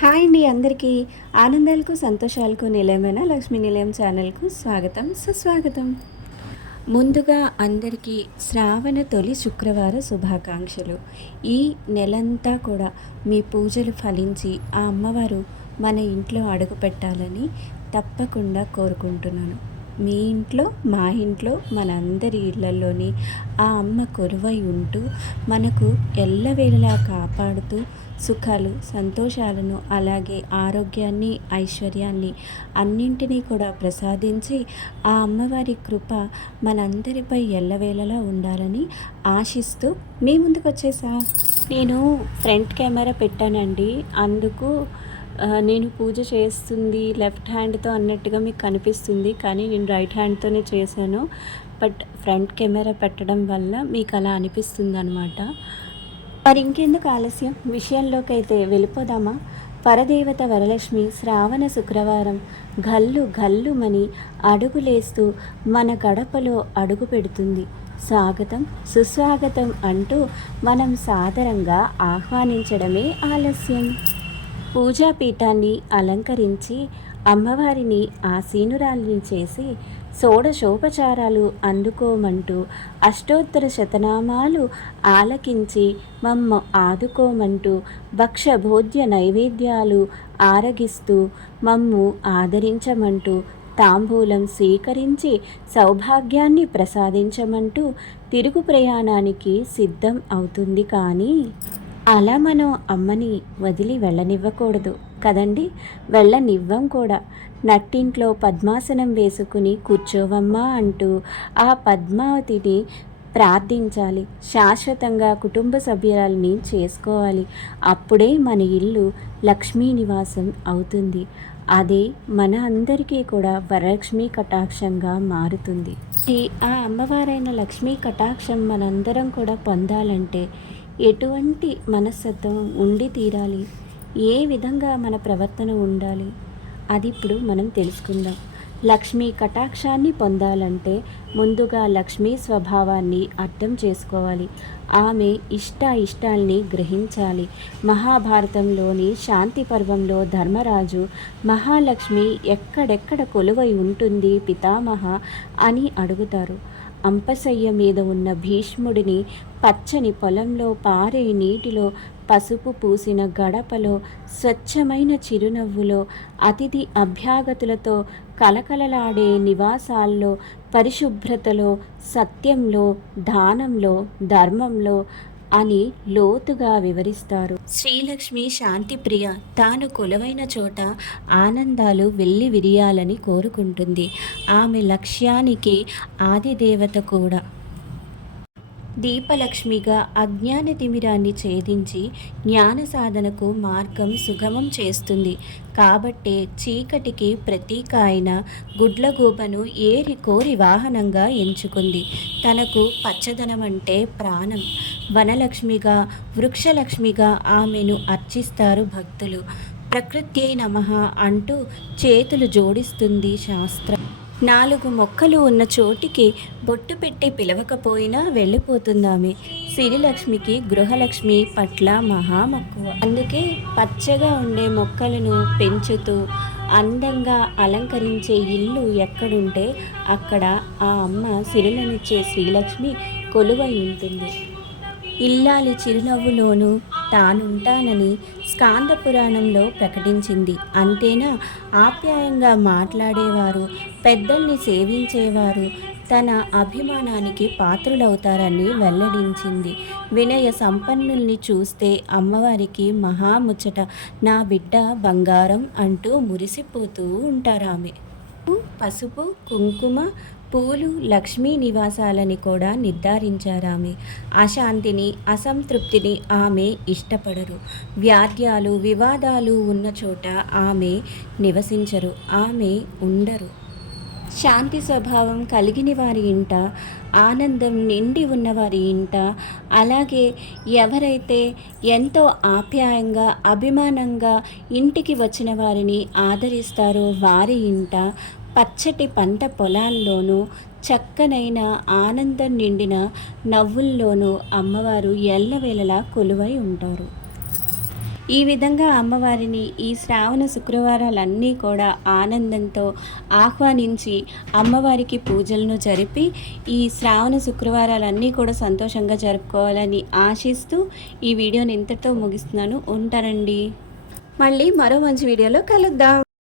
Hi అండి అందరికీ. ఆనందాలకు సంతోషాలకు నిలయమైన లక్ష్మీ నిలయం ఛానల్కు స్వాగతం సుస్వాగతం. ముందుగా అందరికీ శ్రావణ తొలి శుక్రవార శుభాకాంక్షలు. ఈ నెలంతా కూడా మీ పూజలు ఫలించి ఆ అమ్మవారు మన ఇంట్లో అడుగు పెట్టాలని తప్పకుండా కోరుకుంటున్నాను. మీ ఇంట్లో, మా ఇంట్లో, మనందరి ఇళ్లలోని ఆ అమ్మ కొలువై ఉంటూ మనకు ఎల్లవేళలా కాపాడుతూ సుఖాలు, సంతోషాలను, అలాగే ఆరోగ్యాన్ని, ఐశ్వర్యాన్ని అన్నింటినీ కూడా ప్రసాదించి ఆ అమ్మవారి కృప మనందరిపై ఎల్లవేళలా ఉండాలని ఆశిస్తూ మీ ముందుకు వచ్చేసా. నేను ఫ్రంట్ కెమెరా పెట్టానండి. అందుకు నేను పూజ చేస్తుంది లెఫ్ట్ హ్యాండ్తో అన్నట్టుగా మీకు కనిపిస్తుంది, కానీ నేను రైట్ హ్యాండ్తోనే చేశాను. బట్ ఫ్రంట్ కెమెరా పెట్టడం వల్ల మీకు అలా అనిపిస్తుంది అనమాట. మరి ఇంకెందుకు ఆలస్యం, విషయంలోకి అయితే వెళ్ళిపోదామా. పరదేవత వరలక్ష్మి శ్రావణ శుక్రవారం గల్లు గల్లుమని అడుగులేస్తూ మన గడపలో అడుగు పెడుతుంది. స్వాగతం సుస్వాగతం అంటూ మనం సాదరంగా ఆహ్వానించడమే ఆలస్యం. పూజాపీఠాన్ని అలంకరించి అమ్మవారిని ఆసీనురాలిని చేసి షోడశోపచారాలు అందుకోమంటూ అష్టోత్తర శతనామాలు ఆలకించి మమ్మ ఆదుకోమంటూ భక్ష్యభోజ్య నైవేద్యాలు ఆరగిస్తూ మమ్ము ఆదరించమంటూ తాంబూలం స్వీకరించి సౌభాగ్యాన్ని ప్రసాదించమంటూ తిరుగు ప్రయాణానికి సిద్ధం అవుతుంది. కానీ అలా మనం అమ్మని వదిలి వెళ్ళనివ్వకూడదు కదండి, వెళ్ళనివ్వం కూడా. నట్టింట్లో పద్మాసనం వేసుకుని కూర్చోవమ్మా అంటూ ఆ పద్మావతిని ప్రార్థించాలి. శాశ్వతంగా కుటుంబ సభ్యులని చేసుకోవాలి. అప్పుడే మన ఇల్లు లక్ష్మీ నివాసం అవుతుంది. అదే మన అందరికీ కూడా వరలక్ష్మీ కటాక్షంగా మారుతుంది. ఆ అమ్మవారైన లక్ష్మీ కటాక్షం మనందరం కూడా పొందాలంటే ఎటువంటి మనస్తత్వం ఉండి తీరాలి, ఏ విధంగా మన ప్రవర్తన ఉండాలి, అది ఇప్పుడు మనం తెలుసుకుందాం. లక్ష్మీ కటాక్షాన్ని పొందాలంటే ముందుగా లక్ష్మీ స్వభావాన్ని అర్థం చేసుకోవాలి. ఆమె ఇష్టాల్ని గ్రహించాలి. మహాభారతంలోని శాంతి పర్వంలో ధర్మరాజు మహాలక్ష్మి ఎక్కడెక్కడ కొలువై ఉంటుంది పితామహ అని అడుగుతారు. అంపశయ్య మీద ఉన్న భీష్ముడిని పచ్చని పొలంలో పారే నీటిలో, పసుపు పూసిన గడపలో, స్వచ్ఛమైన చిరునవ్వులో, అతిథి అభ్యాగతులతో కలకలలాడే నివాసాల్లో, పరిశుభ్రతలో, సత్యంలో, దానంలో, ధర్మంలో అని లోతుగా వివరిస్తారు. శ్రీలక్ష్మి శాంతిప్రియ తాను కొలువైన చోట ఆనందాలు వెల్లి విరియాలని కోరుకుంటుంది. ఆమె లక్ష్యానికి ఆదిదేవత కూడా. దీపలక్ష్మిగా అజ్ఞాన తిమిరాన్ని ఛేదించి జ్ఞాన సాధనకు మార్గం సుగమం చేస్తుంది. కాబట్టే చీకటికి ప్రతీక అయిన గుడ్లగూబను ఏరి కోరి వాహనంగా ఎంచుకుంది. తనకు పచ్చదనం అంటే ప్రాణం. వనలక్ష్మిగా, వృక్షలక్ష్మిగా ఆమెను అర్చిస్తారు భక్తులు. ప్రకృత్యై నమః అంటూ చేతులు జోడిస్తుంది శాస్త్రం. 4 మొక్కలు ఉన్న చోటికి బొట్టు పెట్టి పిలవకపోయినా వెళ్ళిపోతుందామె. సిరిలక్ష్మికి గృహలక్ష్మి పట్ల మహామక్కువ. అందుకే పచ్చగా ఉండే మొక్కలను పెంచుతూ అందంగా అలంకరించే ఇల్లు ఎక్కడుంటే అక్కడ ఆ అమ్మ సిరులనిచ్చే శ్రీలక్ష్మి కొలువై ఉంటుంది. ఇల్లాలి చిరునవ్వులోనూ తానుంటానని స్కాంద పురాణంలో ప్రకటించింది. అంతేనా, ఆప్యాయంగా మాట్లాడేవారు, పెద్దల్ని సేవించేవారు తన అభిమానానికి పాత్రులవుతారని వెల్లడించింది. వినయ సంపన్నుల్ని చూస్తే అమ్మవారికి మహాముచ్చట. నా బిడ్డ బంగారం అంటూ మురిసిపోతూ ఉంటారామె. పసుపు, కుంకుమ, పూలు లక్ష్మీ నివాసాలని కూడా నిర్ధారించారామె. అశాంతిని, అసంతృప్తిని ఆమె ఇష్టపడరు. వ్యాధ్యాలు, వివాదాలు ఉన్న చోట ఆమె నివసించరు, ఆమె ఉండరు. శాంతి స్వభావం కలిగిన వారి ఇంట, ఆనందం నిండి ఉన్నవారి ఇంట, అలాగే ఎవరైతే ఎంతో ఆప్యాయంగా అభిమానంగా ఇంటికి వచ్చిన వారిని ఆదరిస్తారో వారి ఇంట, పచ్చటి పంట పొలాల్లోనూ, చక్కనైన ఆనందం నిండిన నవ్వుల్లోనూ అమ్మవారు ఎల్లవేళలా కొలువై ఉంటారు. ఈ విధంగా అమ్మవారిని ఈ శ్రావణ శుక్రవారాలన్నీ కూడా ఆనందంతో ఆహ్వానించి అమ్మవారికి పూజలను జరిపి ఈ శ్రావణ శుక్రవారాలన్నీ కూడా సంతోషంగా జరుపుకోవాలని ఆశిస్తూ ఈ వీడియోని ఇంతటితో ముగిస్తున్నాను. ఉంటానండి. మళ్ళీ మరో మంచి వీడియోలో కలుద్దాం.